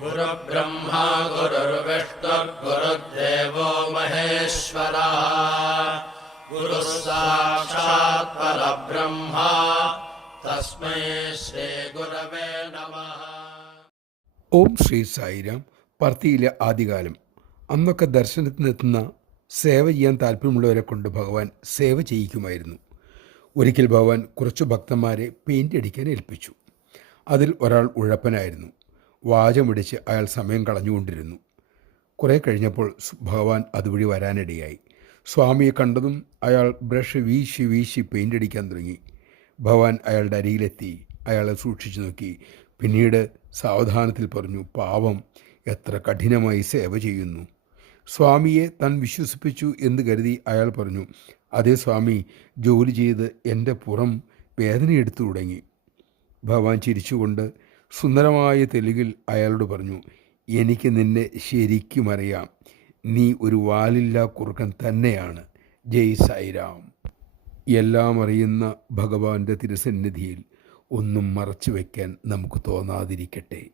गुरुर्ब्रह्मा गुरुर्विष्णुर्गुरुर्देवो महेश्वरः गुरुः साक्षात् परब्रह्मा तस्मै श्रीगुरवे नमः ഓം ശ്രീ സായിരാം പർത്തിയിലെ ആദ്യകാലം അന്നൊക്കെ ദർശനത്തിനെത്തുന്ന സേവ ചെയ്യാൻ താല്പര്യമുള്ളവരെ കൊണ്ട് ഭഗവാൻ സേവ ചെയ്യിക്കുമായിരുന്നു ഒരിക്കൽ ഭഗവാൻ കുറച്ച് ഭക്തന്മാരെ പെയിൻ്റ് അടിക്കാൻ ഏൽപ്പിച്ചു അതിൽ ഒരാൾ ഉഴപ്പനായിരുന്നു വാചമിടിച്ച് അയാൾ സമയം കളഞ്ഞുകൊണ്ടിരുന്നു. കുറേ കഴിഞ്ഞപ്പോൾ ഭഗവാൻ അതുവഴി വരാനിടയായി. സ്വാമിയെ കണ്ടതും അയാൾ ബ്രഷ് വീശി വീശി പെയിന്റ് അടിക്കാൻ തുടങ്ങി. ഭഗവാൻ അയാളുടെ അരിയിലെത്തി അയാളെ സൂക്ഷിച്ചു നോക്കി. പിന്നീട് സാവധാനത്തിൽ പറഞ്ഞു പാവം എത്ര കഠിനമായി സേവ ചെയ്യുന്നു. സ്വാമിയെ താൻ വിശ്വസിപ്പിച്ചു എന്ന് കരുതി അയാൾ പറഞ്ഞു അതേ സ്വാമി ജോലി ചെയ്ത് എന്റെ പുറം വേദനയെടുത്തു തുടങ്ങി. ഭഗവാൻ ചിരിച്ചുകൊണ്ട് സുന്ദരമായ തെലുങ്കിൽ അയാളോട് പറഞ്ഞു എനിക്ക് നിന്നെ ശരിക്കും അറിയാം. നീ ഒരു വാലില്ലാ കുറുക്കൻ തന്നെയാണ്. ജയ് സായിരാം. എല്ലാം അറിയുന്ന ഭഗവാന്റെ തിരുസന്നിധിയിൽ ഒന്നും മറച്ചു വയ്ക്കാൻ നമുക്ക് തോന്നാതിരിക്കട്ടെ.